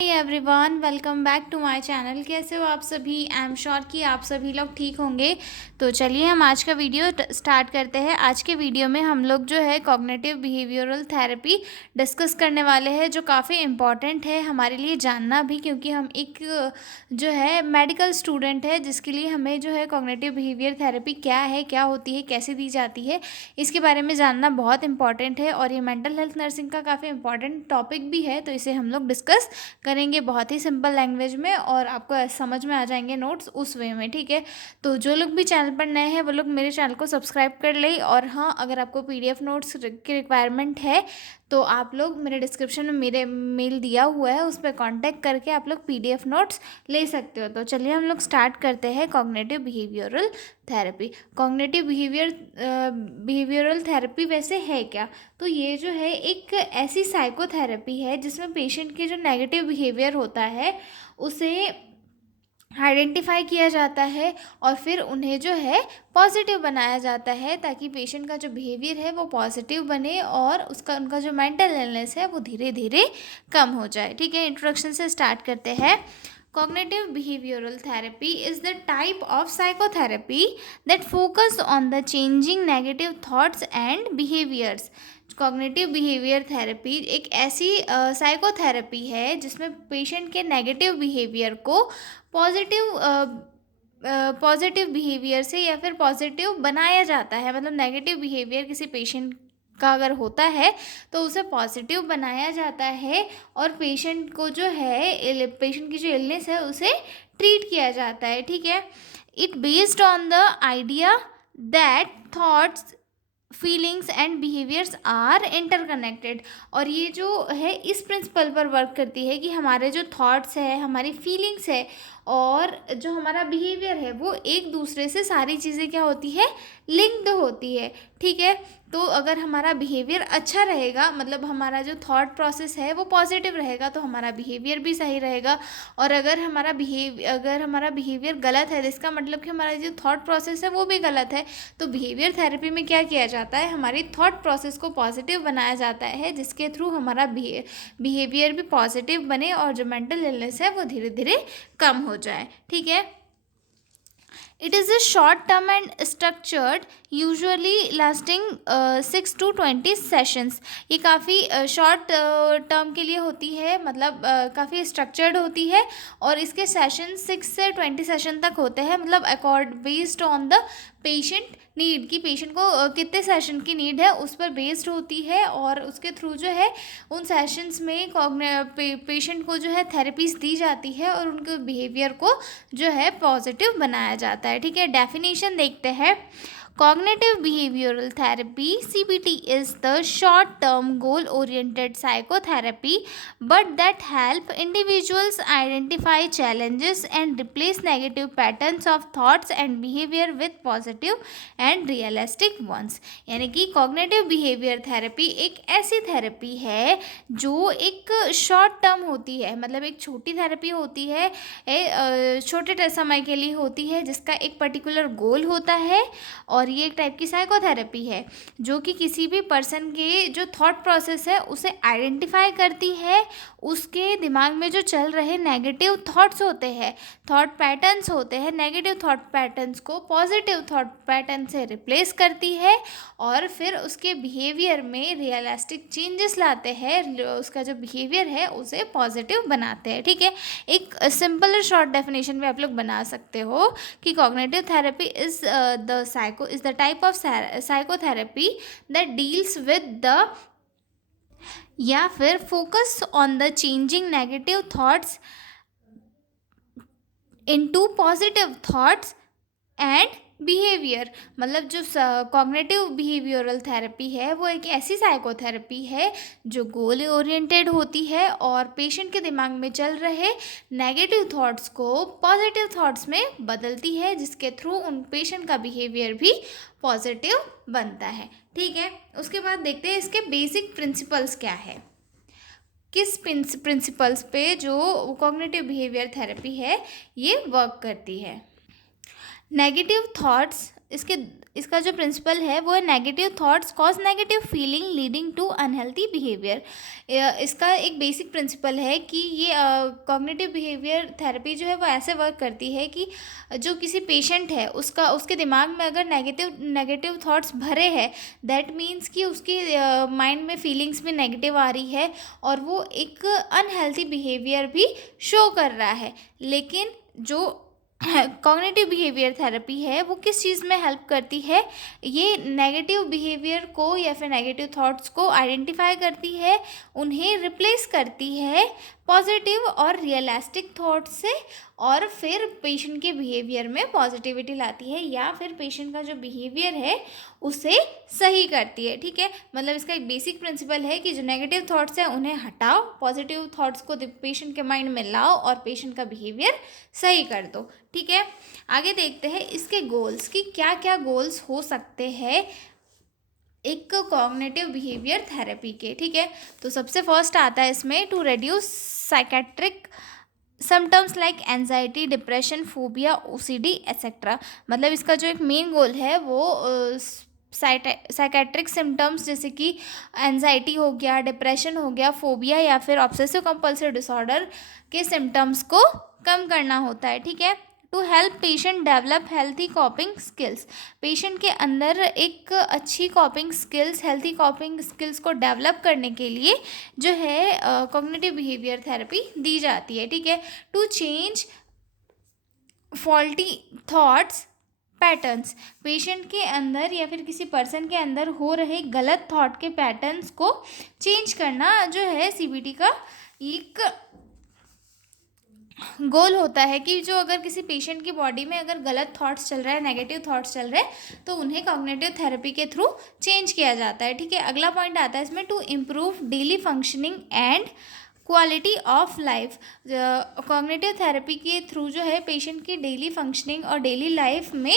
Everyone, welcome back to my channel. कैसे हो आप सभी? आई एम श्योर कि आप सभी लोग ठीक होंगे। तो चलिए हम आज का वीडियो स्टार्ट करते हैं। आज के वीडियो में हम लोग जो है कॉग्निटिव बिहेवियरल थेरेपी डिस्कस करने वाले हैं, जो काफ़ी इम्पॉर्टेंट है हमारे लिए जानना भी, क्योंकि हम एक जो है मेडिकल स्टूडेंट है, जिसके लिए हमें जो है कॉग्निटिव बिहेवियर थेरेपी क्या है, क्या होती है, कैसे दी जाती है, इसके बारे में जानना बहुत इंपॉर्टेंट है। और ये मेंटल हेल्थ नर्सिंग का काफ़ी इंपॉर्टेंट टॉपिक भी है, तो इसे हम लोग डिस्कस करेंगे बहुत ही सिंपल लैंग्वेज में, और आपको समझ में आ जाएंगे नोट्स उस वे में। ठीक है, तो जो लोग भी चैनल पर नए हैं वो लोग मेरे चैनल को सब्सक्राइब कर ले। और हाँ, अगर आपको पीडीएफ नोट्स की रिक्वायरमेंट है तो आप लोग मेरे डिस्क्रिप्शन में मेरे मेल दिया हुआ है, उस पर कॉन्टैक्ट करके आप लोग पीडीएफ नोट्स ले सकते हो। तो चलिए हम लोग स्टार्ट करते हैं cognitive behavioural therapy. Cognitive behavioural therapy वैसे है क्या? तो ये जो है एक ऐसी साइकोथेरेपी है जिसमें पेशेंट के जो नेगेटिव बिहेवियर होता है उसे आइडेंटिफाई किया जाता है और फिर उन्हें जो है पॉजिटिव बनाया जाता है, ताकि पेशेंट का जो बिहेवियर है वो पॉजिटिव बने और उनका जो मेंटल इलनेस है वो धीरे धीरे कम हो जाए। ठीक है, इंट्रोडक्शन से स्टार्ट करते हैं। Cognitive behavioral therapy is the type of psychotherapy that focus on the changing negative thoughts and behaviors. Cognitive behaviour therapy एक ऐसी साइकोथेरेपी है जिसमें पेशेंट के नेगेटिव बिहेवियर को पॉजिटिव बिहेवियर से या फिर पॉजिटिव बनाया जाता है। मतलब नेगेटिव बिहेवियर किसी पेशेंट का अगर होता है तो उसे पॉजिटिव बनाया जाता है, और पेशेंट को जो है पेशेंट की जो इलनेस है उसे ट्रीट किया जाता है। ठीक है, it based on the idea that thoughts, feelings and behaviours are interconnected. और ये जो है इस प्रिंसिपल पर वर्क करती है कि हमारे जो थॉट्स है, हमारी फीलिंग्स है और जो हमारा बिहेवियर है वो एक दूसरे से सारी चीज़ें क्या होती है, लिंक्ड होती है। ठीक है, तो अगर हमारा बिहेवियर अच्छा रहेगा, मतलब हमारा जो थॉट प्रोसेस है वो पॉजिटिव रहेगा, तो हमारा बिहेवियर भी सही रहेगा। और अगर हमारा बिहेवियर गलत है, जिसका मतलब कि हमारा जो थॉट प्रोसेस है वो भी गलत है, तो बिहेवियर थेरेपी में क्या किया जाता है, हमारी थॉट प्रोसेस को पॉजिटिव बनाया जाता है, जिसके थ्रू हमारा बिहेवियर भी पॉजिटिव बने और जो मेंटल इलनेस है वो धीरे धीरे कम हो जाए। ठीक है, it is a short term and structured, usually lasting 6 to 20 sessions. ये काफ़ी शॉर्ट टर्म के लिए होती है, मतलब काफ़ी स्ट्रक्चर्ड होती है, और इसके सेशन 6 से 20 सेशन तक होते हैं, मतलब based on the patient need, की पेशेंट को कितने सेशन की नीड है उस पर बेस्ड होती है। और उसके थ्रू जो है उन सेशंस में पेशेंट को जो है थेरेपीज दी जाती है और उनके बिहेवियर को जो है पॉजिटिव बनाया जाता है। ठीक है, डेफिनेशन देखते हैं। Cognitive behavioral therapy CBT is the short term goal oriented psychotherapy but that help individuals identify challenges and replace negative patterns of thoughts and behavior with positive and realistic ones। यानी कि cognitive behavior therapy एक ऐसी therapy है जो एक short term होती है, मतलब एक छोटी थेरेपी होती है, छोटे समय के लिए होती है, जिसका एक पर्टिकुलर गोल होता है। और ये एक टाइप की साइकोथेरेपी है जो कि किसी भी पर्सन के जो थॉट प्रोसेस है उसे आइडेंटिफाई करती है, उसके दिमाग में जो चल रहे नेगेटिव थॉट्स होते हैं, थॉट पैटर्न्स होते हैं, नेगेटिव थॉट पैटर्न्स को पॉजिटिव थॉट पैटर्न से रिप्लेस करती है, और फिर उसके बिहेवियर में रियलिस्टिक चेंजेस लाते हैं, उसका जो बिहेवियर है उसे पॉजिटिव बनाते हैं। ठीक है, एक सिंपल और शॉर्ट डेफिनेशन भी आप लोग बना सकते हो कि cognitive therapy is the type of psychotherapy that deals with the, या फिर focus on the changing negative thoughts into positive thoughts and behaviour. मतलब जो कॉग्निटिव बिहेवियरल थेरेपी है वो एक ऐसी साइकोथेरेपी है जो गोल ओरिएंटेड होती है और पेशेंट के दिमाग में चल रहे नेगेटिव थॉट्स को पॉजिटिव थॉट्स में बदलती है, जिसके थ्रू उन पेशेंट का बिहेवियर भी पॉजिटिव बनता है। ठीक है, उसके बाद देखते हैं इसके बेसिक प्रिंसिपल्स क्या है, किस प्रिंसिपल्स पे जो कॉग्निटिव बिहेवियर थेरेपी है ये वर्क करती है। नेगेटिव थॉट्स, इसका जो प्रिंसिपल है वो है negative thoughts cause negative feeling leading to unhealthy behaviour. इसका एक बेसिक प्रिंसिपल है कि ये कॉग्निटिव बिहेवियर थेरेपी जो है वो ऐसे वर्क करती है कि जो किसी पेशेंट है उसके दिमाग में अगर नेगेटिव थॉट्स भरे हैं, दैट मीन्स कि उसके माइंड में फीलिंग्स भी नेगेटिव आ रही है और वो एक अनहेल्थी बिहेवियर भी शो कर रहा है। लेकिन जो कॉग्निटिव बिहेवियर थेरेपी है वो किस चीज़ में हेल्प करती है, ये नेगेटिव बिहेवियर को या फिर नेगेटिव थॉट्स को आइडेंटिफाई करती है, उन्हें रिप्लेस करती है पॉजिटिव और रियलिस्टिक थॉट्स से, और फिर पेशेंट के बिहेवियर में पॉजिटिविटी लाती है या फिर पेशेंट का जो बिहेवियर है उसे सही करती है। ठीक है, मतलब इसका एक बेसिक प्रिंसिपल है कि जो नेगेटिव थॉट्स हैं उन्हें हटाओ, पॉजिटिव थॉट्स को पेशेंट के माइंड में लाओ और पेशेंट का बिहेवियर सही कर दो। ठीक है, आगे देखते हैं इसके गोल्स कि क्या क्या गोल्स हो सकते हैं एक कॉग्निटिव बिहेवियर थेरेपी के। ठीक है, तो सबसे फर्स्ट आता है इसमें to reduce psychiatric symptoms like anxiety, depression, phobia, OCD etcetera. मतलब इसका जो एक मेन गोल है वो साइकेट्रिक सिम्टम्स जैसे कि एंजाइटी हो गया, डिप्रेशन हो गया, फोबिया या फिर ऑब्सेसिव कंपल्सिव डिसऑर्डर के सिम्टम्स को कम करना होता है। ठीक है, to help patient develop healthy coping skills, patient के अंदर एक अच्छी coping skills, healthy coping skills को डेवलप करने के लिए जो है कॉग्निटिव बिहेवियर थेरेपी दी जाती है। ठीक है, to change faulty thoughts patterns, patient के अंदर या फिर किसी पर्सन के अंदर हो रहे गलत थॉट के पैटर्न्स को चेंज करना जो है सीबीटी का एक गोल होता है कि जो अगर किसी पेशेंट की बॉडी में अगर गलत थॉट्स चल रहा है, नेगेटिव थॉट्स चल रहे हैं, तो उन्हें कॉग्निटिव थेरेपी के थ्रू चेंज किया जाता है। ठीक है, अगला पॉइंट आता है इसमें to improve daily functioning and quality of life. Cognitive therapy के थ्रू जो है पेशेंट की डेली फंक्शनिंग और डेली लाइफ में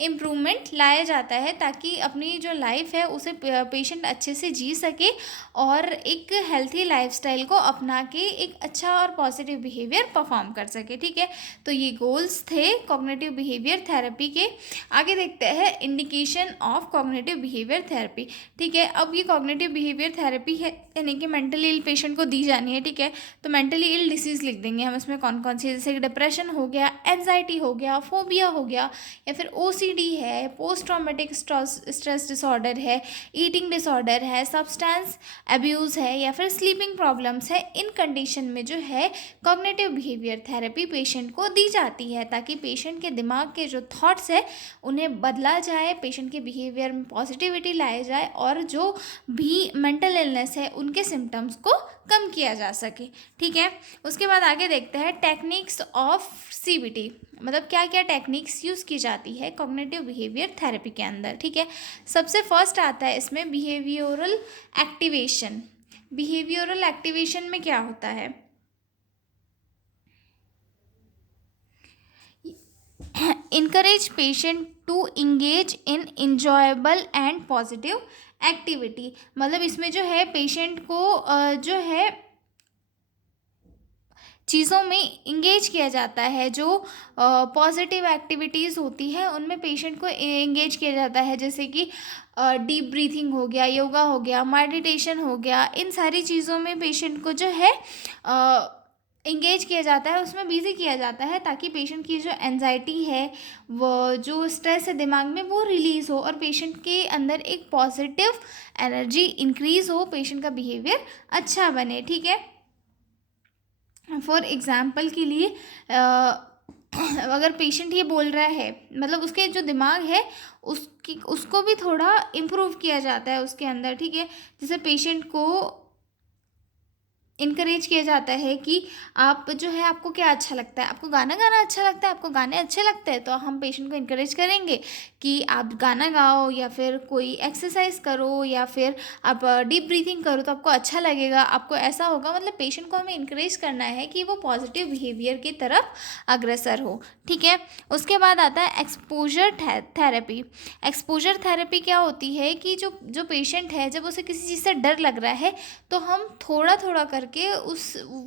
इम्प्रूवमेंट लाया जाता है ताकि अपनी जो लाइफ है उसे पेशेंट अच्छे से जी सके और एक हेल्थी लाइफस्टाइल को अपना के एक अच्छा और पॉजिटिव बिहेवियर परफॉर्म कर सके। ठीक है, तो ये गोल्स थे कॉग्निटिव बिहेवियर थेरेपी के। आगे देखते हैं indication of cognitive behaviour therapy. ठीक है, अब ये कॉग्निटिव बिहेवियर थेरेपी है यानी कि मेंटली इल पेशेंट को दी जानी है। ठीक है, तो मेंटली इल डिसीज़ लिख देंगे हम इसमें कौन कौन सी, जैसे कि डिप्रेशन हो गया, एंजाइटी हो गया, फोबिया हो गया, या फिर ओसीडी है, पोस्ट ट्रॉमेटिक स्ट्रेस डिसऑर्डर है, ईटिंग डिसऑर्डर है, सब्सटेंस अब्यूज़ है या फिर स्लीपिंग प्रॉब्लम्स है। इन कंडीशन में जो है कॉग्निटिव बिहेवियर थेरेपी पेशेंट को दी जाती है ताकि पेशेंट के दिमाग के जो थॉट्स है उन्हें बदला जाए, पेशेंट के बिहेवियर में पॉजिटिविटी लाया जाए और जो भी मेंटल इलनेस है उनके सिम्टम्स को कम किया जा सके। ठीक है, उसके बाद आगे देखते हैं टेक्निक्स ऑफ सीबीटी, मतलब क्या क्या टेक्निक्स यूज़ की जाती है कॉग्निटिव बिहेवियर थेरेपी के अंदर। ठीक है, सबसे फर्स्ट आता है इसमें बिहेवियरल एक्टिवेशन। बिहेवियरल एक्टिवेशन में क्या होता है, encourage patient to engage in enjoyable and positive activity। मतलब इसमें जो है पेशेंट को जो है चीज़ों में इंगेज किया जाता है, जो पॉजिटिव एक्टिविटीज़ होती है उनमें पेशेंट को इंगेज किया जाता है, जैसे कि डीप ब्रीथिंग हो गया, योगा हो गया, मेडिटेशन हो गया। इन सारी चीज़ों में पेशेंट को जो है इंगेज किया जाता है, उसमें बिज़ी किया जाता है ताकि पेशेंट की जो एंजाइटी है, वो जो स्ट्रेस है दिमाग में, वो रिलीज़ हो और पेशेंट के अंदर एक पॉजिटिव एनर्जी इंक्रीज़ हो, पेशेंट का बिहेवियर अच्छा बने। ठीक है, फॉर एग्ज़ाम्पल के लिए अगर पेशेंट ये बोल रहा है, मतलब उसके जो दिमाग है उसको भी थोड़ा इम्प्रूव किया जाता है उसके अंदर। ठीक है, जैसे पेशेंट को इनकरेज किया जाता है कि आप जो है आपको क्या अच्छा लगता है, आपको गाना गाना अच्छा लगता है, आपको गाने अच्छे लगते हैं, तो हम पेशेंट को इनकरेज करेंगे कि आप गाना गाओ या फिर कोई एक्सरसाइज करो या फिर आप डीप ब्रीथिंग करो तो आपको अच्छा लगेगा, आपको ऐसा होगा। मतलब पेशेंट को हमें इनकरेज करना है कि वो पॉजिटिव बिहेवियर की तरफ अग्रसर हो। ठीक है, उसके बाद आता है एक्सपोजर थेरेपी। एक्सपोजर थेरेपी क्या होती है कि जो पेशेंट है जब उसे किसी चीज़ से डर लग रहा है तो हम थोड़ा थोड़ा करके करके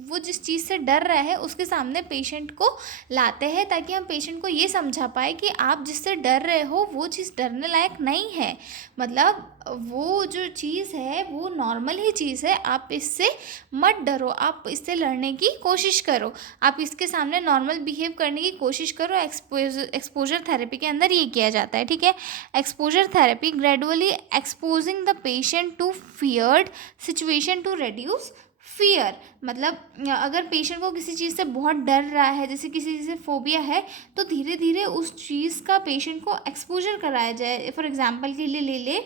वो जिस चीज़ से डर रहा है उसके सामने पेशेंट को लाते हैं, ताकि हम पेशेंट को ये समझा पाए कि आप जिससे डर रहे हो वो चीज़ डरने लायक नहीं है, मतलब वो जो चीज़ है वो नॉर्मल ही चीज़ है, आप इससे मत डरो, आप इससे लड़ने की कोशिश करो, आप इसके सामने नॉर्मल बिहेव करने की कोशिश करो। एक्सपोजर थेरेपी के अंदर ये किया जाता है, ठीक है। Exposure therapy gradually exposing the patient to feared situation to reduce fear, मतलब अगर पेशेंट को किसी चीज़ से बहुत डर रहा है, जैसे किसी चीज़ से फोबिया है, तो धीरे धीरे उस चीज़ का पेशेंट को एक्सपोजर कराया जाए। फॉर एग्जांपल के लिए ले ले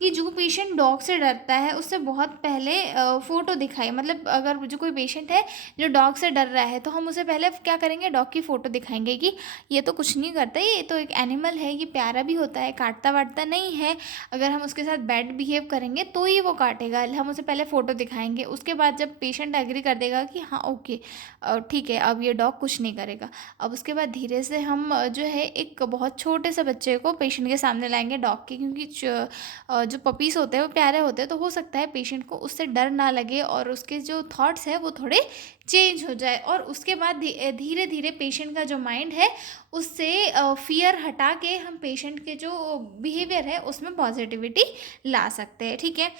कि जो पेशेंट डॉग से डरता है उससे बहुत पहले फ़ोटो दिखाए, मतलब अगर जो कोई पेशेंट है जो डॉग से डर रहा है तो हम उसे पहले क्या करेंगे, डॉग की फ़ोटो दिखाएंगे कि ये तो कुछ नहीं करता, ये तो एक एनिमल है, ये प्यारा भी होता है, काटता वाटता नहीं है, अगर हम उसके साथ बैड बिहेव करेंगे तो ही वो काटेगा, हम उसे पहले फ़ोटो दिखाएंगे। उसके बाद जब पेशेंट एग्री कर देगा कि हाँ ओके ठीक है अब ये डॉग कुछ नहीं करेगा, अब उसके बाद धीरे से हम जो है एक बहुत छोटे से बच्चे को पेशेंट के सामने लाएंगे डॉग के, क्योंकि जो पपीज़ होते हैं वो प्यारे होते हैं, तो हो सकता है पेशेंट को उससे डर ना लगे और उसके जो थॉट्स है वो थोड़े चेंज हो जाए, और उसके बाद धीरे धीरे पेशेंट का जो माइंड है उससे फियर हटा के हम पेशेंट के जो बिहेवियर है उसमें पॉजिटिविटी ला सकते हैं, ठीक है।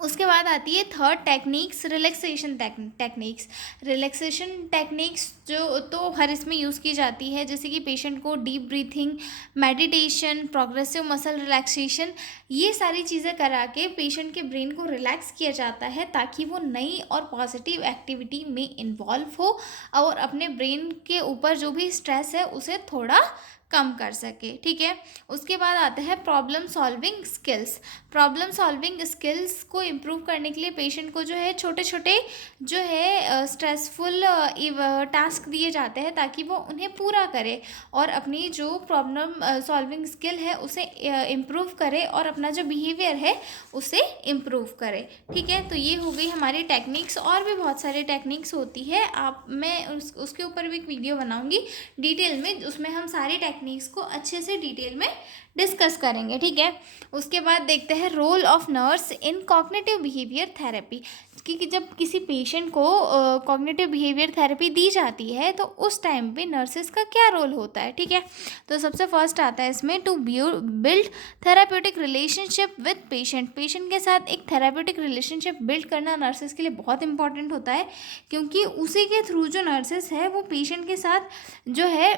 उसके बाद आती है third techniques, relaxation techniques. Relaxation techniques जो तो हर इसमें यूज़ की जाती है, जैसे कि पेशेंट को deep breathing, meditation, progressive muscle relaxation, ये सारी चीज़ें करा के पेशेंट के ब्रेन को रिलैक्स किया जाता है ताकि वो नई और पॉजिटिव एक्टिविटी में इन्वॉल्व हो और अपने ब्रेन के ऊपर जो भी स्ट्रेस है उसे थोड़ा कम कर सके, ठीक है। उसके बाद आता है problem solving skills. Problem solving skills को इम्प्रूव करने के लिए पेशेंट को जो है छोटे छोटे जो है स्ट्रेसफुल टास्क दिए जाते हैं ताकि वो उन्हें पूरा करे और अपनी जो प्रॉब्लम सॉल्विंग स्किल है उसे इम्प्रूव करे और अपना जो बिहेवियर है उसे इम्प्रूव करे, ठीक है। तो ये हो गई हमारी टेक्निक्स, और भी बहुत सारी टेक्निक्स होती है, मैं उसके ऊपर भी एक वीडियो बनाऊंगी डिटेल में, उसमें हम सारी टेक्निक्स को अच्छे से डिटेल में डिस्कस करेंगे, ठीक है। उसके बाद देखते हैं role of nurse in cognitive behaviour therapy, क्योंकि जब किसी पेशेंट को कॉग्निटिव बिहेवियर थेरेपी दी जाती है तो उस टाइम पे नर्सेस का क्या रोल होता है, ठीक है। तो सबसे फर्स्ट आता है इसमें to build therapeutic relationship with patient. Patient के साथ एक थेराप्यूटिक रिलेशनशिप बिल्ड करना नर्सेस के लिए बहुत इंपॉर्टेंट होता है, क्योंकि उसी के थ्रू जो नर्सेस है वो पेशेंट के साथ जो है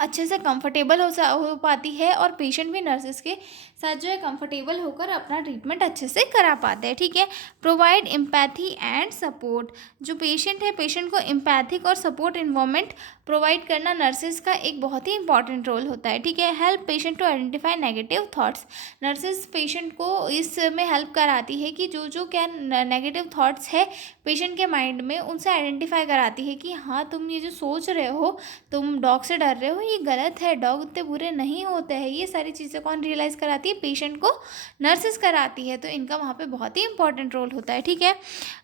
अच्छे से कंफर्टेबल हो पाती है और पेशेंट भी नर्सेस के साथ जो है कंफर्टेबल होकर अपना ट्रीटमेंट अच्छे से करा पाते हैं, ठीक है। Provide empathy and support. जो पेशेंट है, पेशेंट को एम्पैथिक और सपोर्ट इन्वायरमेंट प्रोवाइड करना नर्सेस का एक बहुत ही इंपॉर्टेंट रोल होता है, ठीक है। Help patient to identify negative thoughts. Nurses patient को इसमें हेल्प कराती है कि जो जो क्या नेगेटिव थॉट्स है पेशेंट के माइंड में उनसे आइडेंटिफाई कराती है कि हाँ तुम ये जो सोच रहे हो, तुम डॉग से डर रहे हो, ये गलत है, डॉग उतने बुरे नहीं होते हैं। ये सारी चीज़ें कौन रियलाइज कराती है? पेशेंट को नर्सेस कराती है, तो इनका वहाँ पे बहुत ही इंपॉर्टेंट रोल होता है, ठीक है।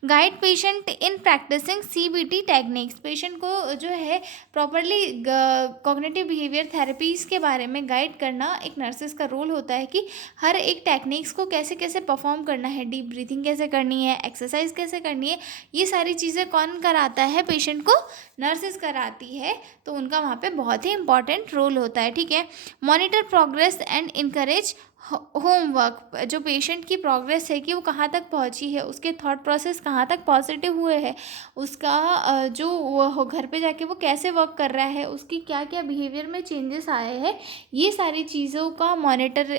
Guide patient in practising CBT techniques. Patient को जो है प्रॉपरली कॉग्निटिव बिहेवियर थेरेपीज़ के बारे में गाइड करना एक नर्सेस का रोल होता है कि हर एक टेक्निक्स को कैसे कैसे परफॉर्म करना है, डीप ब्रीथिंग कैसे करनी है, एक्सरसाइज कैसे करनी है, ये सारी चीज़ें कौन कराता है? पेशेंट को नर्सेस कराती है, तो उनका वहाँ पे बहुत ही इंपॉर्टेंट रोल होता है, ठीक है। Monitor progress and encourage homework. जो पेशेंट की प्रोग्रेस है कि वो कहाँ तक पहुँची है, उसके थॉट प्रोसेस कहाँ तक पॉजिटिव हुए हैं, उसका जो वो घर पे जाके वो कैसे वर्क कर रहा है, उसकी क्या क्या बिहेवियर में चेंजेस आए हैं, ये सारी चीज़ों का मॉनिटर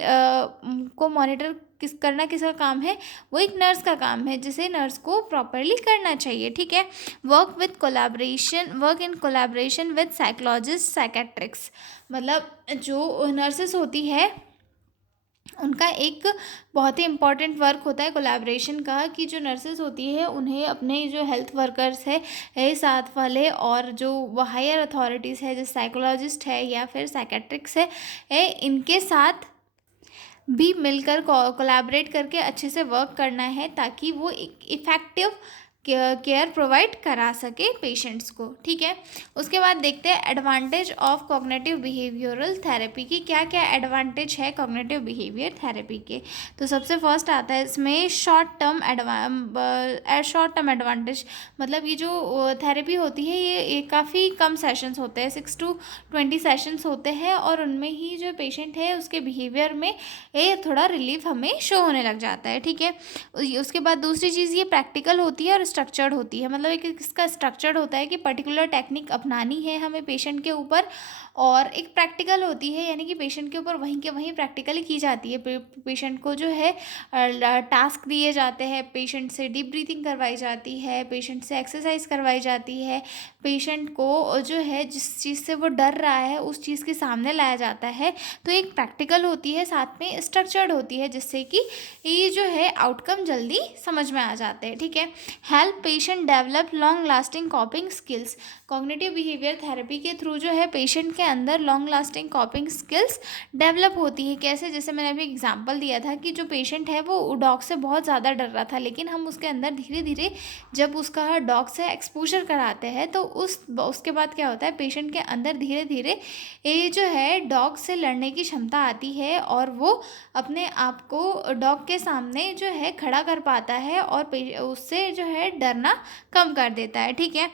करना किसका काम है? वो एक नर्स का काम है, जिसे नर्स को प्रॉपरली करना चाहिए, ठीक है। Work in collaboration with psychologist, psychiatrics. मतलब जो नर्सेस होती है उनका एक बहुत ही इम्पॉर्टेंट वर्क होता है कोलैबोरेशन का, कि जो नर्सेस होती है उन्हें अपने जो हेल्थ वर्कर्स है साथ वाले और जो हायर अथॉरिटीज़ है, जैसे साइकोलॉजिस्ट है या फिर साइकेट्रिक्स है इनके साथ भी मिलकर कोलैबोरेट करके अच्छे से वर्क करना है, ताकि वो एक इफ़ेक्टिव केयर प्रोवाइड करा सके पेशेंट्स को। ठीक है, उसके बाद देखते हैं advantage of cognitive behavioural therapy की। क्या क्या एडवांटेज है कॉग्निटिव बिहेवियर थेरेपी के। तो सबसे फर्स्ट आता है इसमें शॉर्ट टर्म एडवांटेज। मतलब ये जो थेरेपी होती है ये काफ़ी कम सेशंस होते हैं, 6 to 20 सेशंस होते हैं, और उनमें ही जो पेशेंट है उसके बिहेवियर में ये थोड़ा रिलीफ हमें शो होने लग जाता है। ठीक है, उसके बाद दूसरी चीज़ ये प्रैक्टिकल होती है और स्ट्रक्चर्ड होती है। मतलब एक इसका स्ट्रक्चर्ड होता है कि पर्टिकुलर टेक्निक अपनानी है हमें पेशेंट के ऊपर, और एक प्रैक्टिकल होती है यानी कि पेशेंट के ऊपर वहीं के वहीं प्रैक्टिकली की जाती है। पेशेंट को जो है टास्क दिए जाते हैं, पेशेंट से डीप ब्रीथिंग करवाई जाती है, पेशेंट से एक्सरसाइज करवाई जाती है, पेशेंट को जो है जिस चीज़ से वो डर रहा है उस चीज़ के सामने लाया जाता है। तो एक प्रैक्टिकल होती है, साथ में स्ट्रक्चर्ड होती है, जिससे कि ये जो है आउटकम जल्दी समझ में आ जाते हैं। ठीक है, help patient develop long lasting कॉपिंग skills. Cognitive behaviour therapy के थ्रू जो है पेशेंट के अंदर लॉन्ग लास्टिंग कॉपिंग स्किल्स डेवलप होती है। कैसे, जैसे मैंने अभी एग्जांपल दिया था कि जो पेशेंट है वो डॉग से बहुत ज़्यादा डर रहा था, लेकिन हम उसके अंदर धीरे धीरे जब उसका डॉग से एक्सपोजर कराते हैं तो उसके बाद क्या होता है, पेशेंट के अंदर धीरे धीरे ये जो है डॉग से लड़ने की क्षमता आती है, और वो अपने आप को डॉग के सामने जो है खड़ा कर पाता है, और उससे जो है डरना कम कर देता है। ठीक है,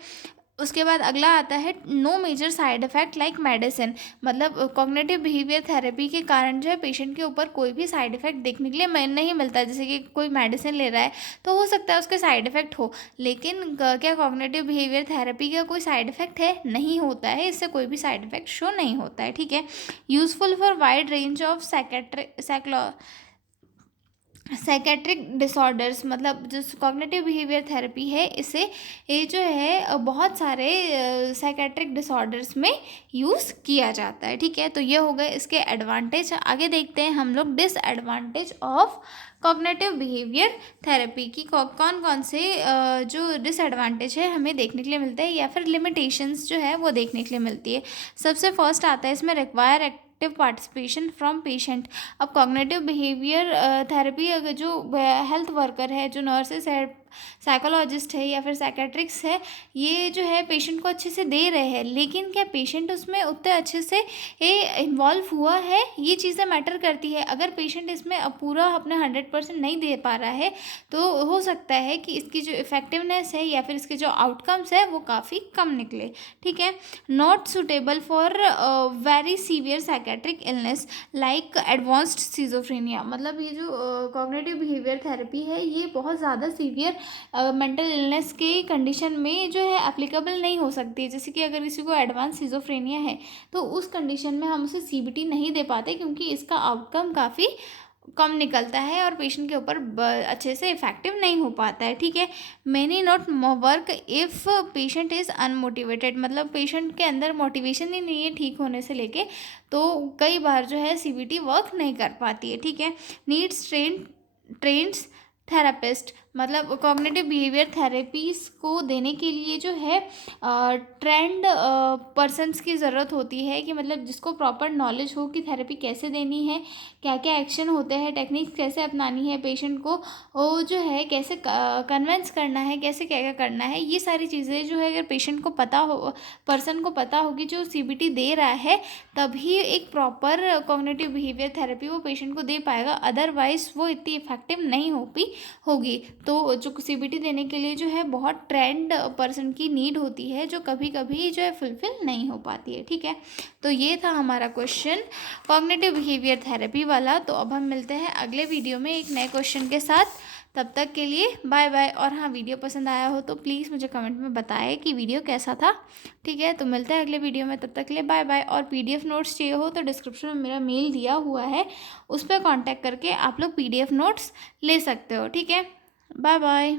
उसके बाद अगला आता है no major side effect like medicine. मतलब कॉग्निटिव बिहेवियर थेरेपी के कारण जो है पेशेंट के ऊपर कोई भी साइड इफ़ेक्ट देखने के लिए नहीं मिलता। जैसे कि कोई मेडिसिन ले रहा है तो हो सकता है उसके साइड इफ़ेक्ट हो, लेकिन क्या कॉग्निटिव बिहेवियर थेरेपी का कोई साइड इफ़ेक्ट है? नहीं होता है, इससे कोई भी साइड इफ़ेक्ट शो नहीं होता है। ठीक है, useful for wide range of psychiatric disorders. मतलब जो कॉग्निटिव बिहेवियर थेरेपी है इसे ये जो है बहुत सारे साइकेट्रिक डिसऑर्डर्स में यूज़ किया जाता है। ठीक है, तो ये हो गए इसके एडवांटेज। आगे देखते हैं हम लोग disadvantage of cognitive behaviour therapy की। कौन कौन से जो डिसएडवांटेज है हमें देखने के लिए मिलते हैं, या फिर लिमिटेशंस जो है वो देखने के लिए मिलती है। सबसे फर्स्ट आता है इसमें require active participation from patient. अब कॉग्निटिव बिहेवियर थेरेपी अगर जो हेल्थ वर्कर है, जो नर्सेस है, साइकोलॉजिस्ट है या फिर साइकेट्रिक्स है, ये जो है पेशेंट को अच्छे से दे रहे हैं, लेकिन क्या पेशेंट उसमें उतने अच्छे से इन्वॉल्व हुआ है, ये चीज़ें मैटर करती है। अगर पेशेंट इसमें पूरा अपने 100% नहीं दे पा रहा है तो हो सकता है कि इसकी जो इफ़ेक्टिवनेस है या फिर इसके जो आउटकम्स है वो काफ़ी कम निकले। ठीक है, not suitable for very severe psychiatric illness like advanced schizophrenia. मतलब ये जो कॉग्निटिव बिहेवियर थेरेपी है ये बहुत ज़्यादा सीवियर मेंटल इलनेस के कंडीशन में जो है एप्लीकेबल नहीं हो सकती। जैसे कि अगर किसी को एडवांस सिजोफ्रेनिया है तो उस कंडीशन में हम उसे सीबीटी नहीं दे पाते, क्योंकि इसका आउटकम काफ़ी कम निकलता है और पेशेंट के ऊपर अच्छे से इफेक्टिव नहीं हो पाता है। ठीक है, many not work if patient is unmotivated. मतलब पेशेंट के अंदर मोटिवेशन ही नहीं है ठीक होने से लेके, तो कई बार जो है सीबीटी वर्क नहीं कर पाती है। ठीक है, नीड्स ट्रेन्स थेरापिस्ट। मतलब कॉग्निटिव बिहेवियर थेरेपीज़ को देने के लिए जो है ट्रेंड पर्सन्स की ज़रूरत होती है, कि मतलब जिसको प्रॉपर नॉलेज हो कि थेरेपी कैसे देनी है, क्या क्या एक्शन होते हैं, टेक्निक्स कैसे अपनानी है, पेशेंट को वो जो है कैसे कन्विंस करना है, कैसे क्या क्या करना है, ये सारी चीज़ें जो है अगर पेशेंट को पता हो, पर्सन को पता होगी जो सीबीटी दे रहा है, तभी एक प्रॉपर कॉग्निटिव बिहेवियर थेरेपी वो पेशेंट को दे पाएगा। अदरवाइज़ वो इतनी इफेक्टिव नहीं होगी। तो जो सीबीटी देने के लिए जो है बहुत ट्रेंड पर्सन की नीड होती है, जो कभी कभी जो है फुलफिल नहीं हो पाती है। ठीक है, तो ये था हमारा क्वेश्चन कॉग्निटिव बिहेवियर थेरेपी वाला। तो अब हम मिलते हैं अगले वीडियो में एक नए क्वेश्चन के साथ। तब तक के लिए बाय बाय। और हाँ, वीडियो पसंद आया हो तो प्लीज़ मुझे कमेंट में बताएं कि वीडियो कैसा था। ठीक है, तो मिलते हैं अगले वीडियो में, तब तक के लिए बाय बाय। और पीडीएफ नोट्स चाहिए हो तो डिस्क्रिप्शन में मेरा मेल दिया हुआ है, उस पर कॉन्टैक्ट करके आप लोग पीडीएफ नोट्स ले सकते हो। ठीक है, बाय बाय।